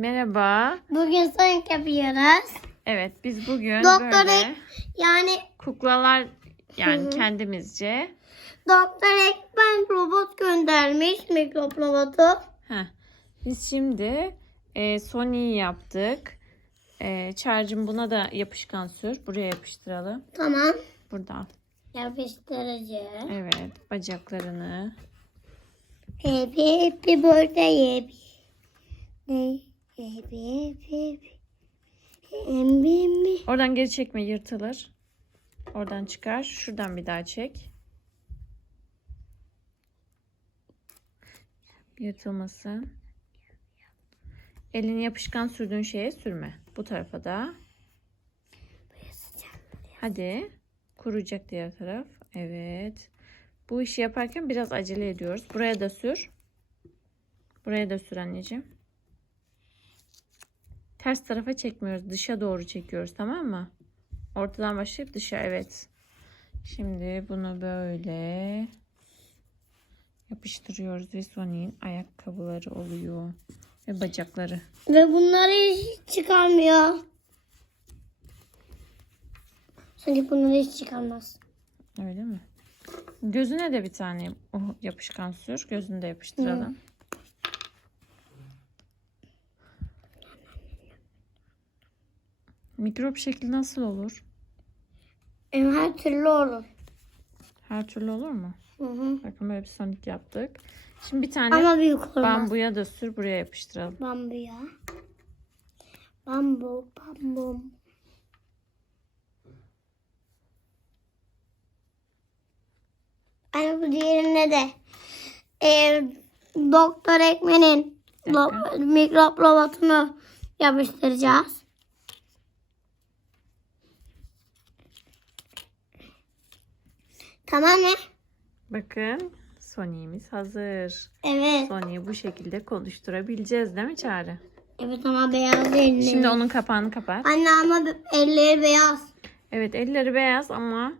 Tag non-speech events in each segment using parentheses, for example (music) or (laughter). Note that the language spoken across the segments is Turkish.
Merhaba. Bugün soyunk yapıyoruz. Evet biz bugün Doktor böyle yani kuklalar yani kendimizce Doktor Ekmen robot göndermiş mikrop robotu. Heh. Biz şimdi e, Sony'yi yaptık. E, Charge'ın buna da yapışkan sür. Buraya yapıştıralım. Tamam. Burada. Yapıştırıcı. Evet. Bacaklarını. Happy happy birthday happy. Ne? Oradan geri çekme yırtılır. Oradan çıkar. Şuradan bir daha çek. Yırtılmasın. Elini yapışkan sürdüğün şeye sürme. Bu tarafa da. Hadi. Kuruyacak diğer taraf. Evet. Bu işi yaparken biraz acele ediyoruz. Buraya da sür. Buraya da sür anneciğim. Ters tarafa çekmiyoruz. Dışa doğru çekiyoruz tamam mı? Ortadan başlayıp dışa evet. Şimdi bunu böyle yapıştırıyoruz ve Sony'in ayakkabıları oluyor. Ve bacakları. Ve bunları hiç çıkarmıyor. Sanki bunları hiç çıkarmaz. Öyle mi? Gözüne de bir tane o yapışkan sür. Gözünü de yapıştıralım. Mikrop şekli nasıl olur? Hem her türlü olur. Her türlü olur mu? Hı hı. Bakın böyle bir sonik yaptık. Şimdi bir tane Ama büyük olmaz. bambuya da sür. Buraya yapıştıralım. Bambu ya. Bambu, bambu. Hani bu diğerine de e, Doktor Ekmen'in lo- mikrop robotunu yapıştıracağız. Tamam mı? Bakın Sony'imiz hazır. Evet. Sony'yi bu şekilde konuşturabileceğiz değil mi Çağrı? Evet ama beyaz elleri. Şimdi onun kapağını kapat. Anne ama elleri beyaz. Evet elleri beyaz ama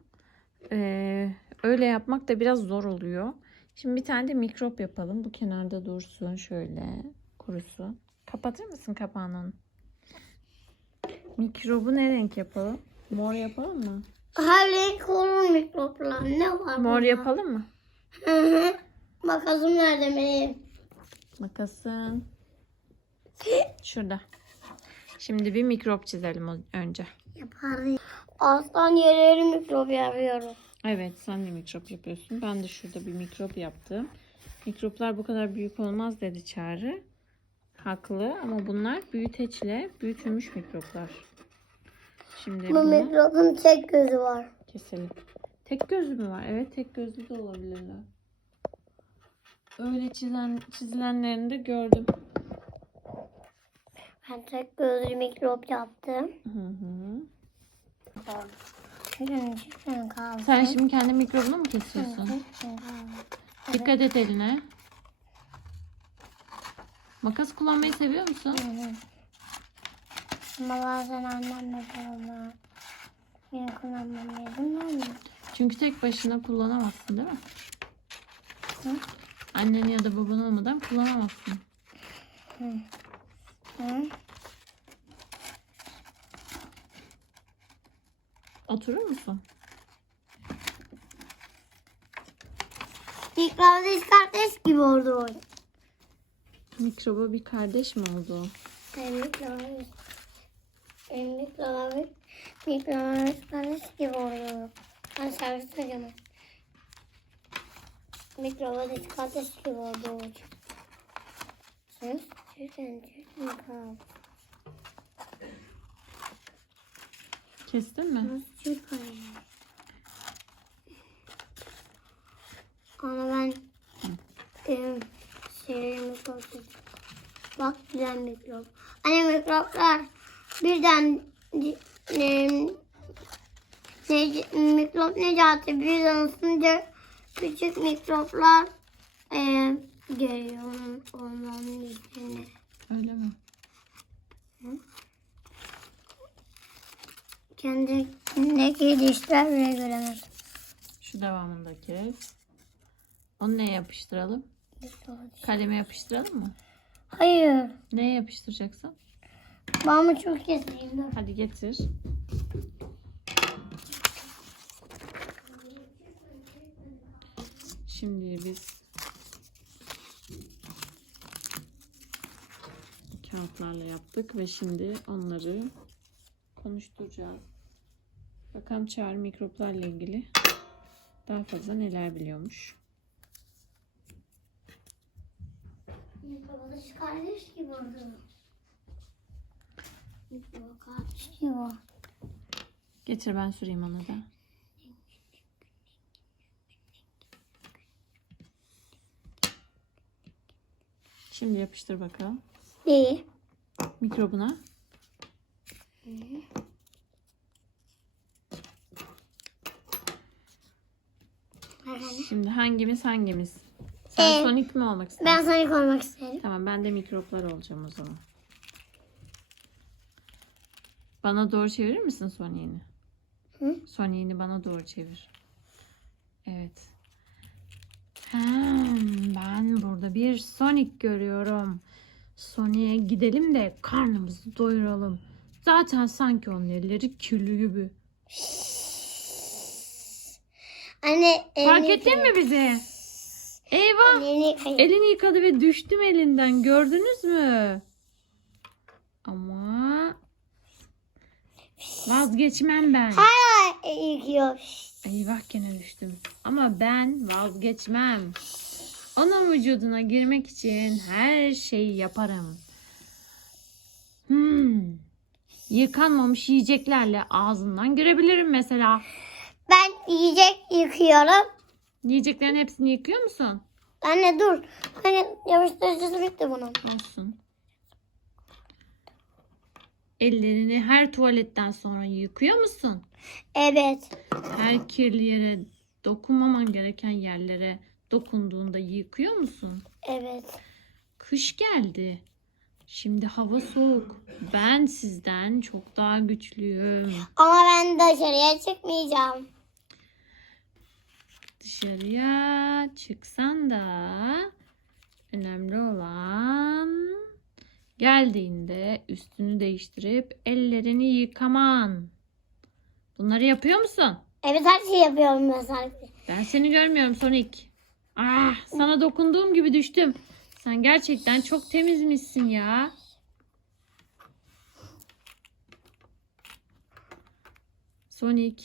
eee, öyle yapmak da biraz zor oluyor. Şimdi bir tane de mikrop yapalım. Bu kenarda dursun şöyle kurusun. Kapatır mısın kapağını? Mikrobu ne renk yapalım? Mor yapalım mı? Her renk olur mikroplar. Ne var? Mor bunda? yapalım mı? Hı hı. Makasım nerede benim? Makasın. (laughs) Şurada. Şimdi bir mikrop çizelim önce. Yaparım. Aslan yerleri mikrop yapıyorum. Evet sen de mikrop yapıyorsun. Ben de şurada bir mikrop yaptım. Mikroplar bu kadar büyük olmaz dedi Çağrı. Haklı ama bunlar büyüteçle büyütülmüş mikroplar. Şimdi Bu bunu mikropun tek gözü var. keselim. Tek gözlü mü var? Evet tek gözlü de olabilirler. Öyle çizen, çizilenlerini de gördüm. Ben tek gözlü mikrop yaptım. Hı hı. Çıkın kaldı. Sen şimdi kendi mikrobunu mu kesiyorsun? Dikkat et eline. Makas kullanmayı seviyor musun? Ama bazen annem de bana beni kullanmam izin vermiyor. Çünkü tek başına kullanamazsın değil mi? Hı? Annen ya da baban olmadan kullanamazsın. Hı? Oturur musun? İlk kardeş kardeş gibi oldu. Mikroba bir kardeş mi oldu? Lavis. Emlik lavis. Mikrolarız kardeş gibi oluyor. Ben servis hocamım. Mikrolarız kardeş gibi oldu hocam. Ses çıkın çıkın kal. Kestin mi? Çıkıyor? Ama ben e, şeyleri mikrop Bak güzel mikrop. Hani mikroplar birden e, ne, mikrop Necati birden ısınca küçük mikroplar e, geliyor onun, onun içine. Öyle mi? Kendindeki dişler bile göremez. Şu devamında kes. Onu neye yapıştıralım? Kaleme yapıştıralım mı? Hayır. Neye yapıştıracaksın? Bana çok. Dur. Hadi getir. Şimdi biz kağıtlarla yaptık ve şimdi onları konuşturacağız. Bakalım Çağrı mikroplarla ilgili daha fazla neler biliyormuş. Babalık kardeş gibi oldu. Oldu. Getir ben süreyim ona da. Şimdi yapıştır bakalım. İyi. Mikrobuna. Şimdi hangimiz hangimiz? Sen Ee, Sonic mi olmak Ben istersin? sana koymak isterim. Tamam ben de mikroplar olacağım o zaman. Bana doğru çevirir misin Sonic'ini? Hı? Sonic'ini bana doğru çevir. Evet. Hmm, ben burada bir Sonic görüyorum. Sonic'e gidelim de karnımızı doyuralım. Zaten sanki onun elleri kirli gibi. Anne Fark elini ettin mi bizi? Eyvah! Elini. Elini yıkadı ve düştüm elinden. Gördünüz mü? Ama vazgeçmem ben. Hala yıkıyor. Eyvah gene düştüm. Ama ben vazgeçmem. Onun vücuduna girmek için her şeyi yaparım. Hmm. Yıkanmamış yiyeceklerle ağzından girebilirim mesela. Ben yiyecek yıkıyorum. Yiyeceklerin hepsini yıkıyor musun? Anne dur. Hani yapıştırıcısı bitti bunun. Olsun. Ellerini her tuvaletten sonra yıkıyor musun? Evet. Her kirli yere, dokunmaman gereken yerlere dokunduğunda yıkıyor musun? Evet. Kış geldi. Şimdi hava soğuk. Ben sizden çok daha güçlüyüm. Ama ben dışarıya çıkmayacağım. Dışarıya çıksan da önemli olan geldiğinde üstünü değiştirip ellerini yıkaman. Bunları yapıyor musun? Evet her şeyi yapıyorum sanki. Ben seni görmüyorum Sonic. Ah, sana dokunduğum gibi düştüm. Sen gerçekten çok temizmişsin ya. Sonic.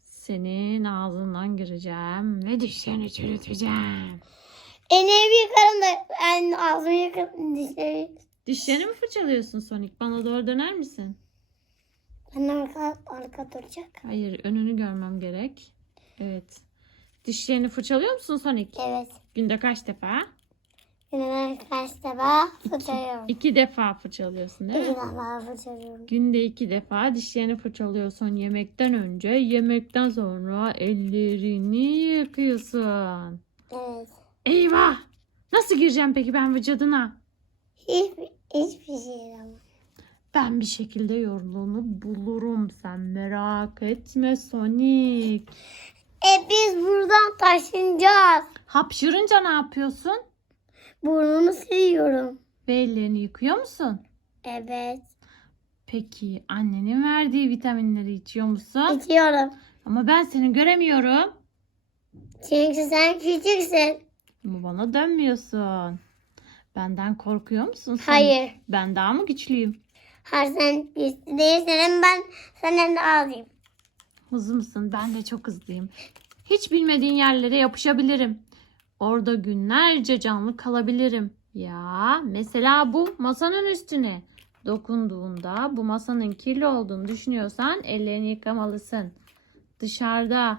Senin ağzından gireceğim ve dişlerini çürüteceğim. Ellerimi yıkarım da ben ağzımı yıkarım dişleri. Dişlerini mi fırçalıyorsun Sonic? Bana doğru döner misin? Ben arka, arka duracak. Hayır, önünü görmem gerek. Evet. Dişlerini fırçalıyor musun Sonic? Evet. Günde kaç defa? Yine kaç defa fırçalıyorum. İki defa fırçalıyorsun değil mi? İki defa fırçalıyorum. Günde iki defa dişlerini fırçalıyorsun yemekten önce, yemekten sonra ellerini yıkıyorsun. Evet. Eyvah! Nasıl gireceğim peki ben vücuduna? Hiçbir, hiçbir şey ama. Ben bir şekilde yolunu bulurum. Sen merak etme Sonic. E biz buradan taşınacağız. Hapşırınca ne yapıyorsun? Burnumu siliyorum. Ve ellerini yıkıyor musun? Evet. Peki annenin verdiği vitaminleri içiyor musun? İçiyorum. Ama ben seni göremiyorum. Çünkü sen küçüksün. Ama bana dönmüyorsun. Benden korkuyor musun? Sonic? Hayır. Ben daha mı güçlüyüm? Hayır sen güçlü değilsin ben senden daha azıyım. Hızlı mısın? Ben de çok hızlıyım. Hiç bilmediğin yerlere yapışabilirim. Orada günlerce canlı kalabilirim. Ya mesela bu masanın üstüne dokunduğunda bu masanın kirli olduğunu düşünüyorsan ellerini yıkamalısın. Dışarıda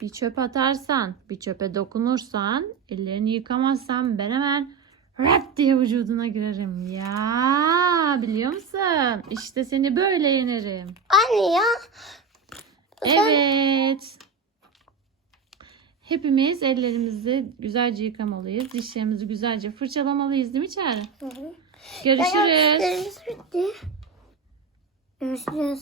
bir çöp atarsan, bir çöpe dokunursan, ellerini yıkamazsan ben hemen rap diye vücuduna girerim. Ya biliyor musun? İşte seni böyle yenerim. Anne ya. Evet. Hepimiz ellerimizi güzelce yıkamalıyız. Dişlerimizi güzelce fırçalamalıyız değil mi Çağrı? Görüşürüz. Görüşürüz. Görüşürüz.